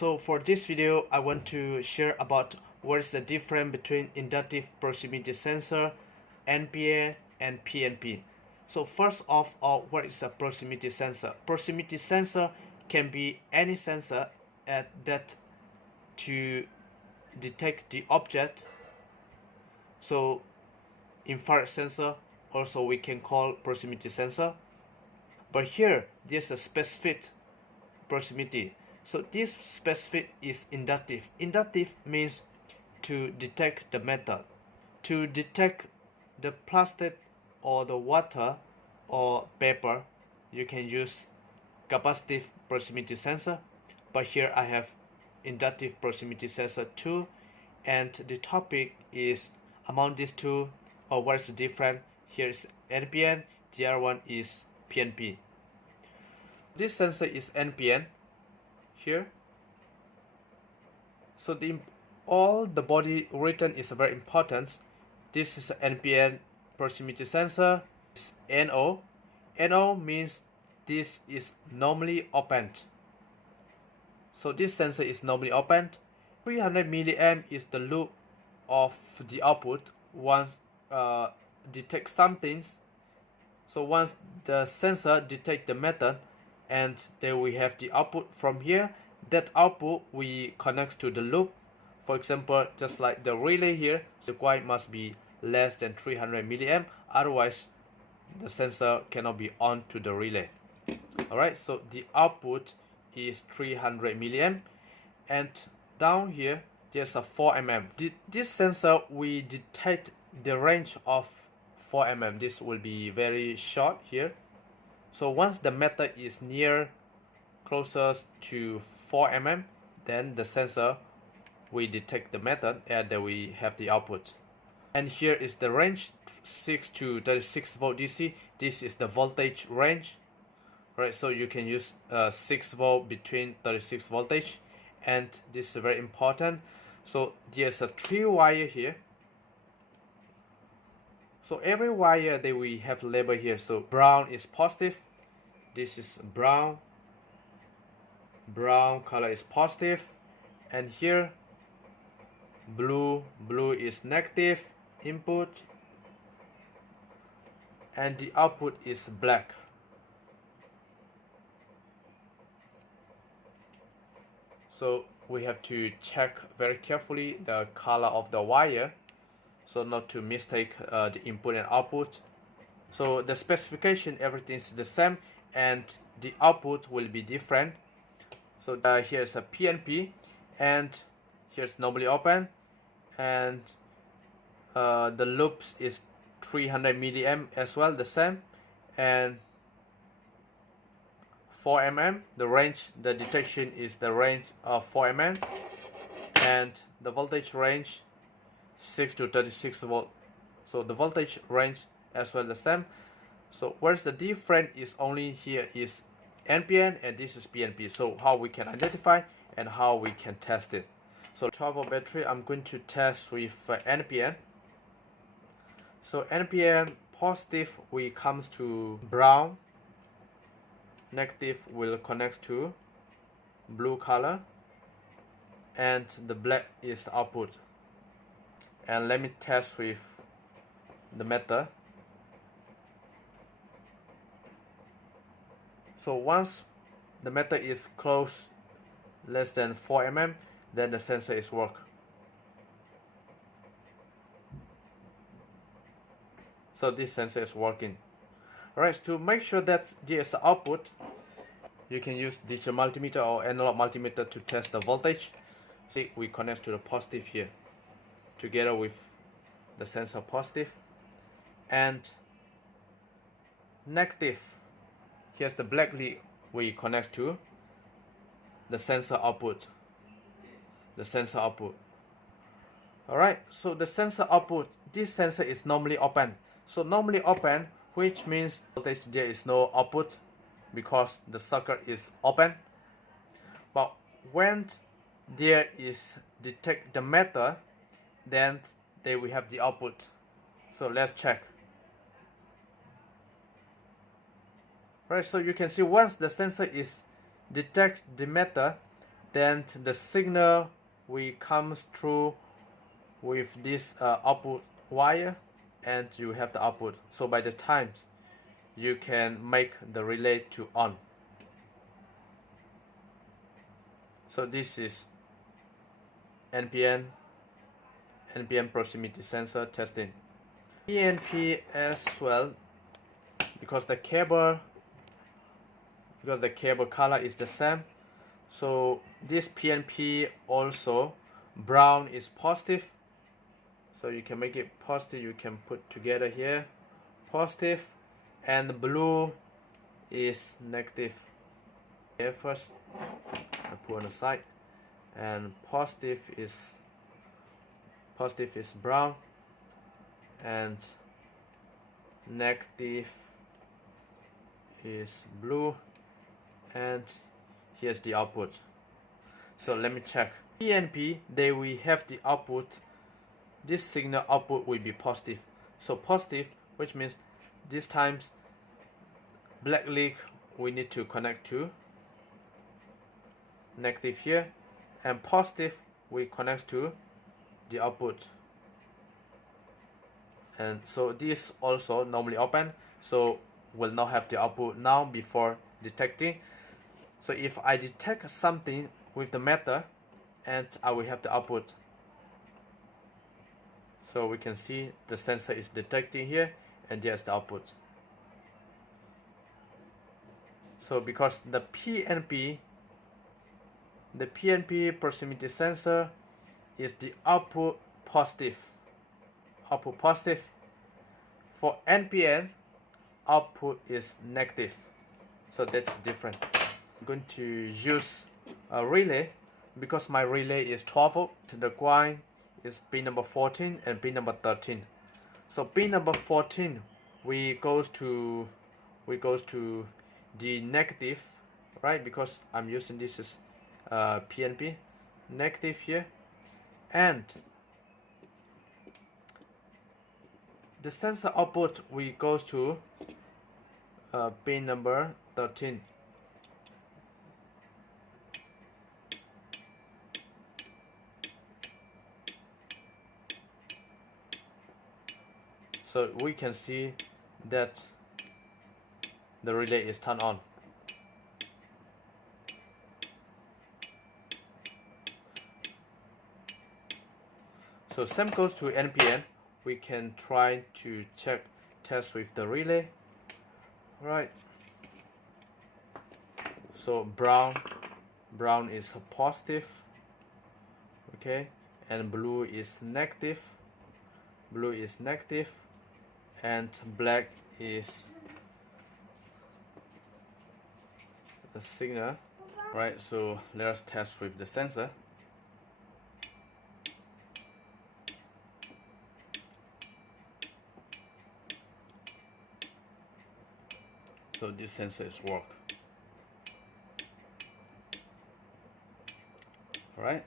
So for this video, I want to share about what is the difference between inductive proximity sensor, NPN, and PNP. So first of all, what is a proximity sensor? Proximity sensor can be any sensor that to detect the object. So infrared sensor also we can call proximity sensor. But here there's a specific proximity. So this specific is inductive. Inductive means to detect the metal. To detect the plastic or the water or paper, you can use capacitive proximity sensor. But here I have inductive proximity sensor too. And the topic is among these two, or what is the difference? Here is NPN, the other one is PNP. This sensor is NPN here. So all the body written is very important. This is NPN proximity sensor. It's NO. NO means this is normally opened. So this sensor is normally opened. 300 milliamp is the loop of the output once detect something. So once the sensor detect the metal, and then we have the output from here. That output we connect to the loop. For example, just like the relay here, the requirement must be less than 300 milliamp. Otherwise, the sensor cannot be on to the relay. Alright, so the output is 300 milliamp, and down here there's a 4 mm. This sensor we detect the range of 4 mm. This will be very short here. So once the metal is closest to 4 mm, then the sensor we detect the metal and then we have the output. And here is the range 6 to 36 volt DC. This is the voltage range, right? So you can use 6 volt between 36 voltage, and this is very important. So there's a 3 wire here. So every wire that we have label here. So brown is positive. This is brown. Brown color is positive, and here blue is negative input, and the output is black. So we have to check very carefully the color of the wire, so not to mistake the input and output. So the specification, everything is the same, and the output will be different. So here's a PNP, and here's normally open, and the loops is 300 milliamp as well, the same, and 4 mm. The range, the detection is the range of 4 mm, and the voltage range 6 to 36 volt. So the voltage range as well the same. So where's the difference is only here is NPN and this is PNP. So how we can identify and how we can test it. So 12 volt battery, I'm going to test with NPN. So NPN positive we comes to brown, negative will connect to blue color, and the black is the output. And let me test with the meter. So once the meter is close less than 4 mm, then the sensor is work. So this sensor is working. Alright, to make sure that there is the output, you can use digital multimeter or analog multimeter to test the voltage. See, we connect to the positive here together with the sensor positive, and negative. Here's the black lead we connect to the sensor output. The sensor output. Alright, so the sensor output, this sensor is normally open. So normally open, which means voltage there is no output because the circuit is open. But when there is detect the metal, then they will have the output. So let's check. Right, so you can see once the sensor is detect the metal, then the signal will comes through with this output wire, and you have the output. So by the time you can make the relay to on. So this is NPN proximity sensor testing. PNP as well, because the cable color is the same. So this PNP also brown is positive. So you can make it positive, you can put together here positive, and blue is negative. Here first I put on the side, and positive is brown, and negative is blue, and here's the output. So let me check. PNP, they will have the output. This signal output will be positive. So positive, which means this times black leak we need to connect to negative here, and positive we connect to the output. And so this also normally open, so will not have the output now before detecting. So if I detect something with the meter, and I will have the output. So we can see the sensor is detecting here, and there's the output. So because the PNP proximity sensor is the output positive. For NPN, output is negative. So that's different. I'm going to use a relay because my relay is 12 volt. The ground is pin number 14 and pin number 13. So pin number 14 we goes to the negative, right? Because I'm using this as PNP negative here, and the sensor output we goes to pin number 13. So we can see that the relay is turned on. So same goes to NPN. We can try to test with the relay, right? So brown is positive, okay, and blue is negative, and black is the signal, right? So let us test with the sensor. So this sensor is work. All right.